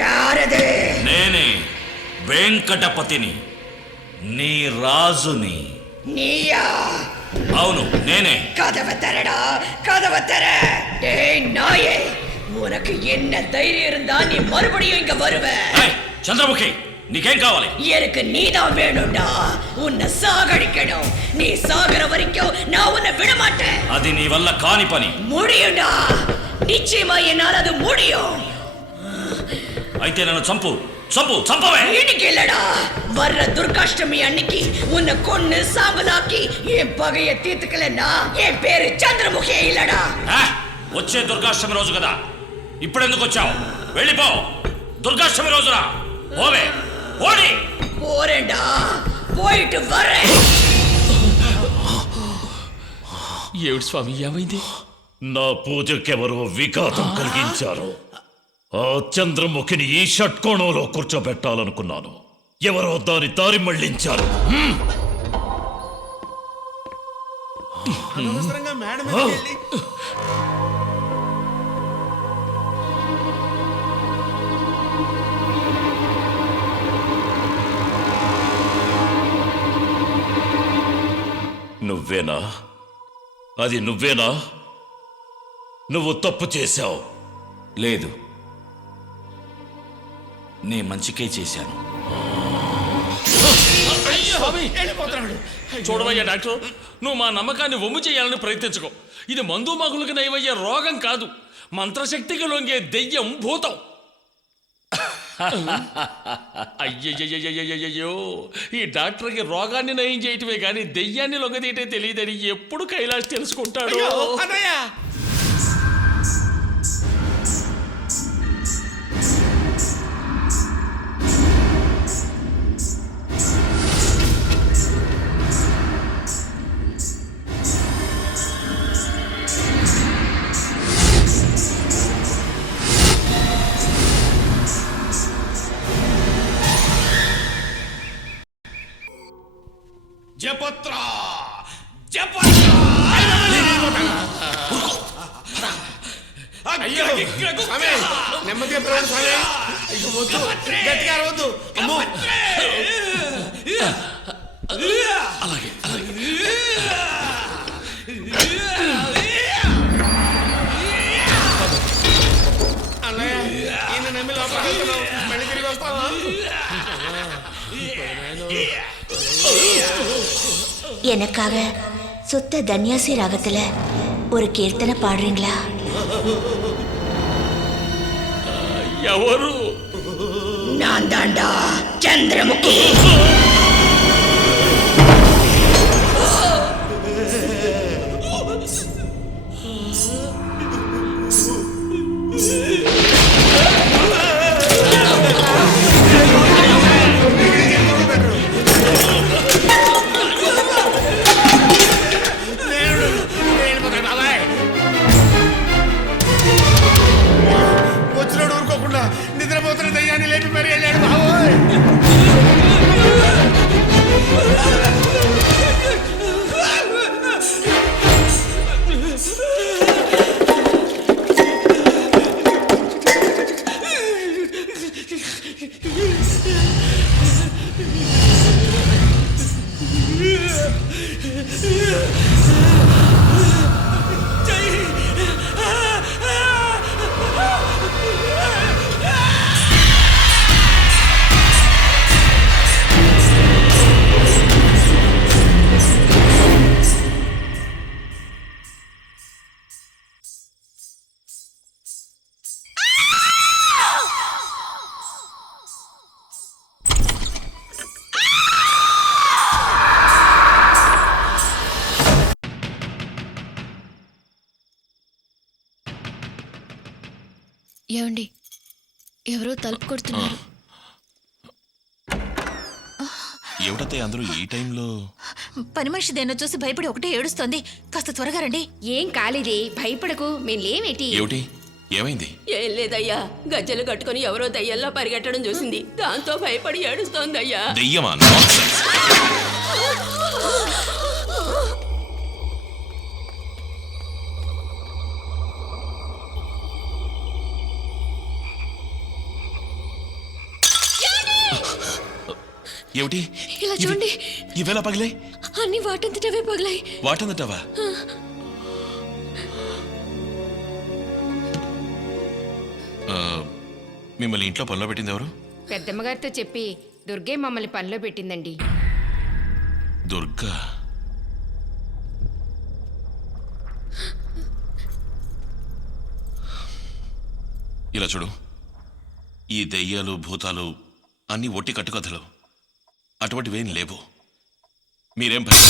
యారదే? నేనే వెంకటపతిని, నీ రాజుని. నీయా? అవును, నేనే. கதவை தரடா, கதவை தர. டேய் நாயே, உனக்கு என்ன தைரியம் இருந்தா நீ மறுபடியும் இங்க வருவ? చంద్రముఖి, నీకేం కావాలి? எனக்கு நீதான் வேணும்டா. உன்னை சாகடிக்கணும். நீ சாகர வரைக்கும் நான் உன்னை விட மாட்டேன். అది నీ వల్ల కాని పని. முடியும்டா, நிச்சயமா என்னால் அது முடியும். అయితే నన్ను చంపు, చంపు, చంపవే. இன்னைக்கு இல்லடா, வர்ற துர்காஷ்டமி அன்னைக்கு உன்னை கொன்னு சாம்பலாக்கி என் பகைய தீர்த்துக்கலன்னா என் பேரு చంద్రముఖి இல்லடா. వచ్చే దుర్గాష్టమి రోజు కదా, ఇప్పుడెందుకు వచ్చావు? వెళ్ళిపో. దుర్గాష్టమి రోజున పోవే. పోడి. పోరేండా, పోయిட்டு வரேன். ఏడు స్వామి, ఏమైంది? నా పూజకెవరో విఘాతం కలిగించారు. ఆ చంద్రముఖిని ఈ షట్కోణంలో కూర్చోబెట్టాలనుకున్నాను. ఎవరో దారి మళ్లించారు. నువ్వేనా? అది నువ్వేనా? నువ్వు తప్పు చేశావు. లేదు, నే మంచికే చేశాను. చూడవయ్యా డాక్టర్, నువ్వు మా నమ్మకాన్ని వమ్ము చేయాలని ప్రయత్నించుకో. ఇది మందు మగులకు నయమయ్యే రోగం కాదు, మంత్రశక్తికి లొంగే దెయ్యం, భూతం. అయ్యయ్యో, ఈ డాక్టర్కి రోగాన్ని నయం చేయటమే కానీ దెయ్యాన్ని లొంగదీయటే తెలియదని ఎప్పుడు కైలాష్ తెలుసుకుంటాడు. జపత్ర నెమ్మదిగా గట్టిగా అరవద్దు. అలాగే అన్నయ్య, ఈయన నమ్మి లోపల మళ్ళీ తిరిగి వస్తావా? எனக்காக சுத்த தன்யாசி ராகத்துல ஒரு கீர்த்தனை பாடுறீங்களா? ఎవరు? நான் தாண்டா చంద్రముఖి. వచ్చినాడు ఊరుకోకుండా నిద్రపోతున్న దయ్యాన్ని లేపి మరీ వెళ్ళాడు బాబోయ్. ఏమండి, ఎవరో తలుపు కొడుతున్నారు. ఏమిటత్తయ్య అందరూ ఈ టైంలో? పని మనిషి దేన్నో చూసి భయపడి ఒకటే ఏడుస్తోంది. కాస్త త్వరగా రండి. ఏం కాలేదే, భయపడకు, మేంలేమేటి. ఏమిటి, ఏమైంది? ఏం లేదయ్యా, గజ్జలు కట్టుకుని ఎవరో దయ్యల్లా పరిగెట్టడం చూసింది. దాంతో భయపడి ఏడుస్తోందయ్యా. దెయ్యమా? ఏమిటి ఇలా చూడండి. ఇవేలా పగిలాయి? అన్ని వాటంతటవే పగలాయి. వాటందటవా? మిమ్మల్ని ఇంట్లో పనిలో పెట్టింది ఎవరు? పెద్దమ్మగారితో చెప్పి దుర్గే మమ్మల్ని పనిలో పెట్టిందండి. దుర్గా. ఇలా చూడు, ఈ దెయ్యాలు భూతాలు అన్నీ ఒట్టి కట్టుకథలు, అటువంటివేం లేవు. మీరేం భయం.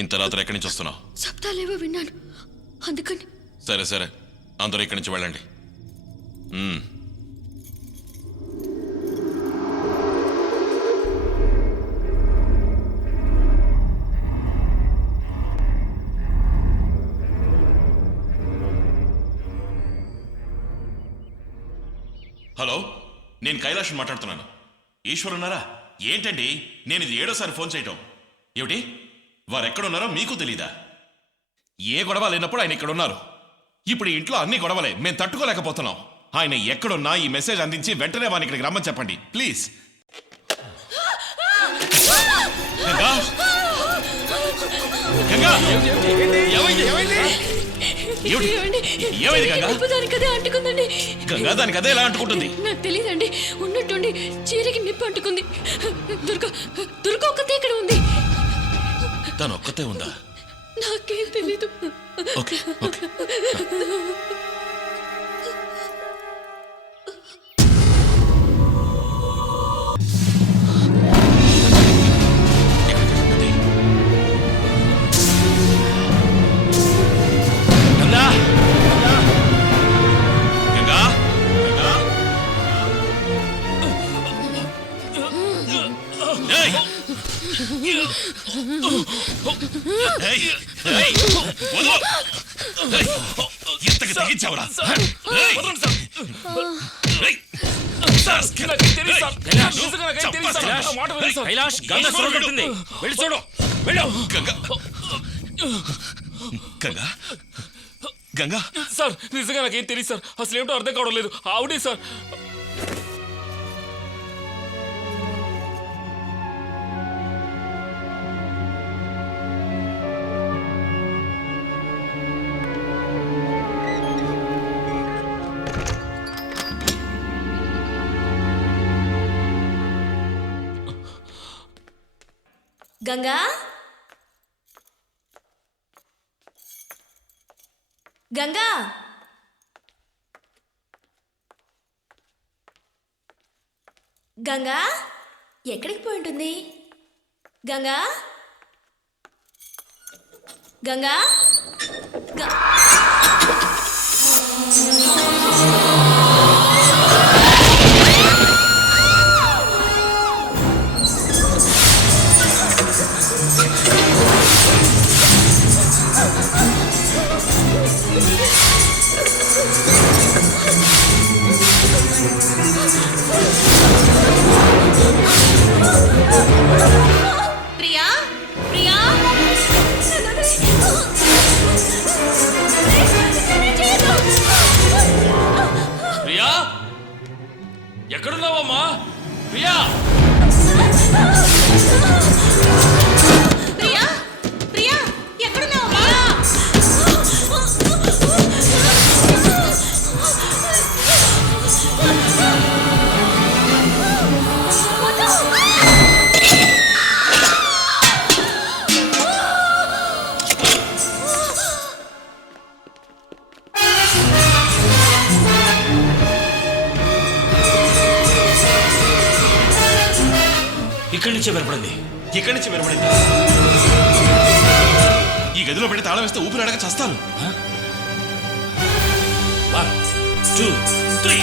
ఇంత రాత్రి ఎక్కడి నుంచి వస్తున్నావు? శబ్దాలేవో విన్నాను, అందుకని. సరే సరే, అందరూ ఇక్కడి నుంచి వెళ్ళండి. హలో, నేను కైలాష్ మాట్లాడుతున్నాను. ఈశ్వర్ ఉన్నారా? ఏంటండి, నేను ఇది 7వ సారి ఫోన్ చేయటం. ఏమిటి, వారు ఎక్కడున్నారో మీకు తెలీదా? ఏ గొడవ లేనప్పుడు ఆయన ఇక్కడ ఉన్నారు. ఇప్పుడు ఇంట్లో అన్ని గొడవలే, మేము తట్టుకోలేకపోతున్నాం. ఆయన ఎక్కడున్నా ఈ మెసేజ్ అందించి వెంటనే వారిని ఇక్కడికి రమ్మని చెప్పండి ప్లీజ్. గంగా, గంగా, ఏమైంది గంగా? దానికదే అంటుకుందండి. గంగా, దానికి అదే ఎలా అంటుకుంటుంది? నాకు తెలియదండి, ఉన్నట్టుండి చీరకి నిప్పు అంటుకుంది. దుర్గ ఒక్కతే ఇక్కడ ఉంది. తను ఒక్కతే ఉందా? నాకేం తెలీదు. Okay okay. ఎంతకి తగ్గించావురా? కైలాష్, గంగ సొరగొడుతుంది. వెళ్ళి చూడు, వెళ్ళు. గంగా, గంగా. సార్, నిజంగా నాకేం తెలియదు సార్. అసలు ఏమిటో అర్థం కావడం లేదు. ఆవిడే సార్. గంగా, గంగా, గంగా, ఎక్కడికి పోయి ఉంటుంది? గంగా, గంగా, ప్రియా, ప్రియా, ప్రియా, ఎక్కడున్నావమ్మా? ప్రియా, ప్రియా, ప్రియా, ఎక్కడున్నావమ్మా? ఇక్కడి నుంచే వినపడింది. ఇక్కడి నుంచి వినపడింది. ఈ గదిలో పెట్టి తాళం వేస్తే ఊపిరి అడగ చస్తాను. 1, 2, 3.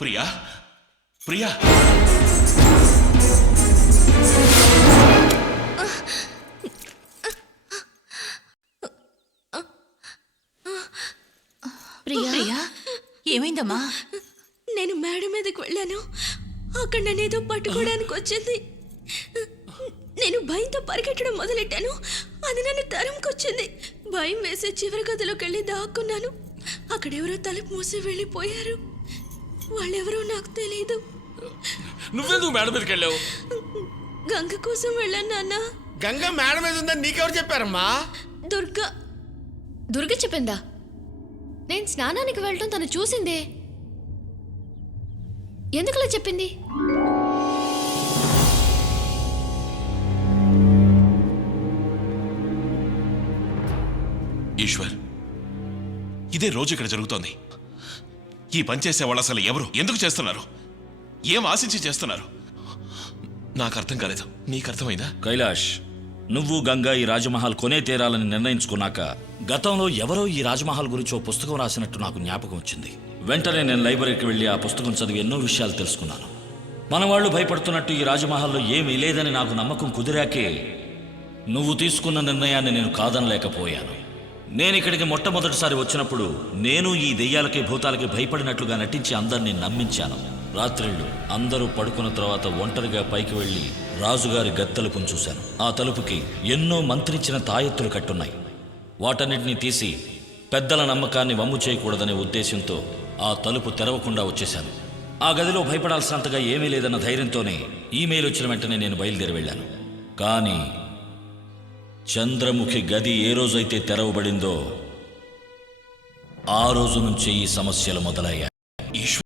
ప్రియా, ప్రియా. ఏమైందమ్మా? నేను మేడ మీదకి వెళ్ళాను. అక్కడ నన్నేదో పట్టుకోవడానికి వచ్చింది. నేను భయంతో పరిగెట్టడం మొదలెట్టాను. అది నన్ను తరంకొచ్చింది. భయం వేసే చివరి గదిలోకి వెళ్ళి దాక్కున్నాను. అక్కడెవరో తలుపు మూసి వెళ్ళిపోయారు. వాళ్ళెవరో నాకు తెలీదు. నువ్వెందుకు మేడ మీదకి వెళ్ళావు? గంగ కోసం వెళ్ళాను నాన్న. గంగ మేడ మీద ఉందని నీకెవరు చెప్పారమ్మా? దుర్గా. దుర్గ చెప్పిందా? నేను స్నానానికి వెళ్ళటం తను చూసిందే. ఎందుకలా చెప్పింది? ఈశ్వర్, ఇదే రోజు ఇక్కడ జరుగుతోంది. ఈ పని చేసే వాళ్ళు అసలు ఎవరు, ఎందుకు చేస్తున్నారు, ఏం ఆశించి చేస్తున్నారు? నాకు అర్థం కాలేదు. నీకు అర్థమైందా? కైలాష్, నువ్వు గంగా ఈ రాజమహల్ కొనే తీరాలని నిర్ణయించుకున్నాక గతంలో ఎవరో ఈ రాజమహల్ గురించి ఓ పుస్తకం రాసినట్టు నాకు జ్ఞాపకం వచ్చింది. వెంటనే నేను లైబ్రరీకి వెళ్ళి ఆ పుస్తకం చదివి ఎన్నో విషయాలు తెలుసుకున్నాను. మన వాళ్ళు భయపడుతున్నట్టు ఈ రాజమహల్లో ఏమీ లేదని నాకు నమ్మకం కుదిరాకే నువ్వు తీసుకున్న నిర్ణయాన్ని నేను కాదనలేకపోయాను. నేను ఇక్కడికి మొట్టమొదటిసారి వచ్చినప్పుడు నేను ఈ దెయ్యాలకి భూతాలకి భయపడినట్లుగా నటించి అందరినీ నమ్మించాను. రాత్రిళ్ళు అందరూ పడుకున్న తర్వాత ఒంటరిగా పైకి వెళ్ళి రాజుగారి గత్తలుపును చూశాను. ఆ తలుపుకి ఎన్నో మంత్రించిన తాయెత్తులు కట్టున్నాయి. వాటన్నిటినీ తీసి పెద్దల నమ్మకాన్ని వమ్ము చేయకూడదనే ఉద్దేశంతో ఆ తలుపు తెరవకుండా వచ్చేశాను. ఆ గదిలో భయపడాల్సినంతగా ఏమీ లేదన్న ధైర్యంతోనే ఈమెయిల్ వచ్చిన వెంటనే నేను బయలుదేరి వెళ్ళాను. కానీ చంద్రముఖి గది ఏ రోజైతే తెరవబడిందో ఆ రోజు నుంచి ఈ సమస్యలు మొదలయ్యాయి.